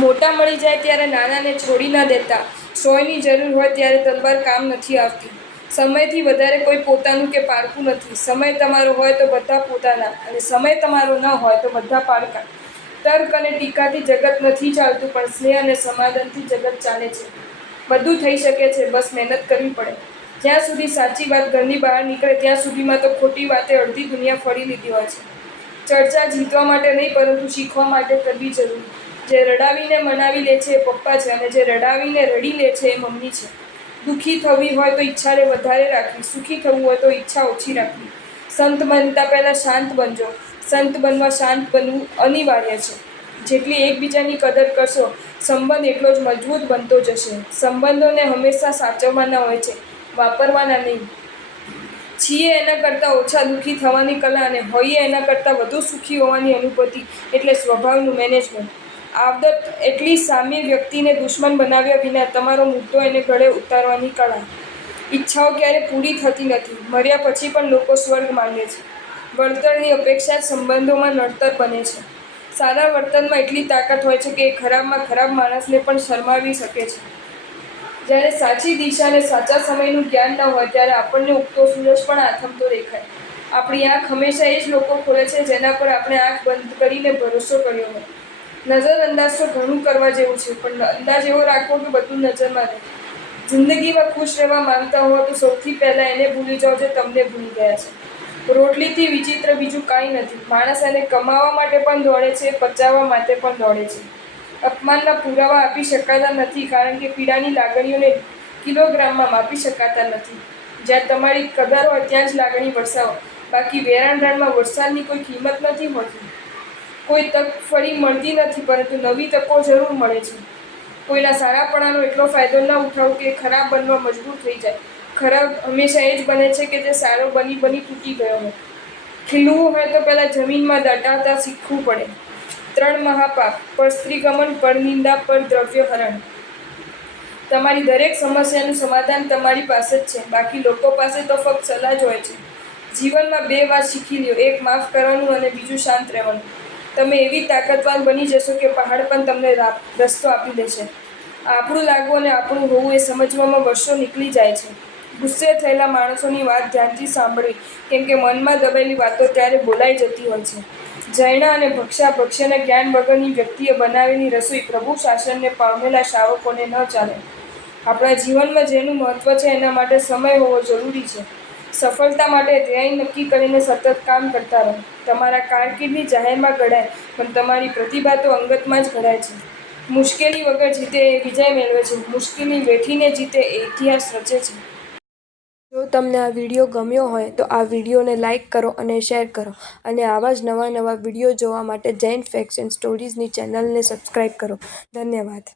મોટા મળી જાય ત્યારે નાનાને છોડી ન દેતા. સોયની જરૂર હોય ત્યારે તલવાર કામ નથી આવતી. સમયથી વધારે કોઈ પોતાનું કે પારકું નથી. સમય તમારો હોય તો બધા પોતાના, અને સમય તમારો ન હોય તો બધા પારકા. તર્ક અને ટીકાથી જગત નથી ચાલતું, પણ સ્નેહ અને સમાધાનથી જગત ચાલે છે. બધું થઈ શકે છે, બસ મહેનત કરવી પડે. જ્યાં સુધી સાચી વાત ઘરની બહાર નીકળે ત્યાં સુધીમાં તો ખોટી વાતે અડધી દુનિયા ફરી લીધી હોય છે. ચર્ચા જીતવા માટે નહીં, પરંતુ શીખવા માટે કરવી જરૂરી. જે રડાવીને મનાવી લે છે એ પપ્પા છે, અને જે રડાવીને રડી લે છે એ મમ્મી છે. દુઃખી થવી હોય તો ઈચ્છાને વધારે રાખવી, સુખી થવું હોય તો ઈચ્છા ઓછી રાખવી. સંત બનતા પહેલા શાંત બનજો. સંત બનવા શાંત બનવું અનિવાર્ય છે. જેટલી એકબીજાની કદર કરશો, સંબંધ એટલો જ મજબૂત બનતો જશે. સંબંધોને હંમેશા સાચવવાના હોય છે, વાપરવાના નહીં. છીએ એના કરતાં ઓછા દુઃખી થવાની કલા, અને હોઈએ એના કરતાં વધુ સુખી હોવાની અનુભૂતિ એટલે સ્વભાવનું મેનેજમેન્ટ. આદત એટલી સામી વ્યક્તિને દુશ્મન બનાવ્યા વિના તમારો મુદ્દો એને ગળે ઉતારવાની કળા. ઈચ્છાઓ ક્યારે પૂરી થતી નથી. મર્યા પછી પણ લોકો સ્વર્ગ માંગે છે. વળતરની અપેક્ષા જ સંબંધોમાં નડતર બને છે. સારા વર્તનમાં એટલી તાકાત હોય છે કે એ ખરાબમાં ખરાબ માણસને પણ શરમાવી શકે છે. જ્યારે સાચી દિશા અને સાચા સમયનું જ્ઞાન ન હોય ત્યારે આપણને ઉગતો સૂરજ પણ આથમતો દેખાય. આપણી આંખ હંમેશા એ જ લોકો ખોલે છે જેના પર આપણે આંખ બંધ કરીને ભરોસો કર્યો હોય. નજરઅંદાજ તો ઘણું કરવા જેવું છે, પણ અંદાજ એવો રાખવો કે બધું નજરમાં રહે. જિંદગીમાં ખુશ રહેવા માંગતા હો તો સૌથી પહેલાં એને ભૂલી જાઓ જે તમને ભૂલી ગયા છે. રોટલીથી વિચિત્ર બીજું કાંઈ નથી. માણસ એને કમાવા માટે પણ દોડે છે, પચાવવા માટે પણ દોડે છે. અપમાનના પુરાવા આપી શકાતા નથી, કારણ કે પીડાની લાગણીઓને કિલોગ્રામમાં માપી શકાતા નથી. જ્યાં તમારી કદર હોય ત્યાં જ લાગણી વરસાવો, બાકી વેરાન-રાનમાં વરસાદની કોઈ કિંમત નથી હોતી. કોઈ તક ફરી મળતી નથી, પરંતુ નવી તકો જરૂર મળે છે. કોઈના સારાપણાનો એટલો ફાયદો ન ઉઠાવો કે ખરાબ બનવા મજબૂર થઈ જાય. ખરાબ હંમેશા એ જ બને છે કે જે સારો બની તૂટી ગયો હોય. ખીલવું હોય તો પહેલાં જમીનમાં દટાવતા શીખવું પડે. 3 મહાપાપ: પરસ્ત્રીગમન, પરનિંદા, પરદ્રવ્યહરણ. તમારી દરેક સમસ્યાનું સમાધાન તમારી પાસે જ છે, બાકી લોકો પાસે તો ફક્ત સલાહ જ હોય છે. જીવનમાં 2 વાત શીખી લ્યો, એક માફ કરવાનું અને બીજું શાંત રહેવાનું. તમે એવી તાકાતવાન બની જશો કે પહાડ પણ તમને રસ્તો આપી દેશે. આપણું લાગવું અને આપણું હોવું એ સમજવામાં વર્ષો નીકળી જાય છે. ગુસ્સે થયેલા માણસોની વાત ધ્યાનથી સાંભળવી, કેમ કે મનમાં દબાયેલી વાતો ત્યારે બોલાઈ જતી હોય છે. જૈના અને ભક્ષ્યના જ્ઞાન વગરની વ્યક્તિએ બનાવેલી રસોઈ પ્રભુ શાસનને પામેલા શ્રાવકોને ન ચાલે. આપણા જીવનમાં જેનું મહત્વ છે એના માટે સમય હોવો જરૂરી છે. સફળતા માટે ધ્યેય નક્કી કરીને સતત કામ કરતા રહો. તમારા કારકિર્દી જાહેરમાં ઘડાય, પણ તમારી પ્રતિભા તો અંગતમાં જ ઘડાય છે. મુશ્કેલી વગર જીતે એ વિજય મેળવે છે, મુશ્કેલી વેઠીને જીતે એ ઇતિહાસ રચે છે. જો તમને આ વિડીયો ગમ્યો હોય તો આ વિડીયોને લાઇક કરો અને શેર કરો, અને આવા જ નવા વિડીયો જોવા માટે જૈન ફેક્ટ્સ એન્ડ સ્ટોરીઝની ચેનલને સબસ્ક્રાઈબ કરો. ધન્યવાદ.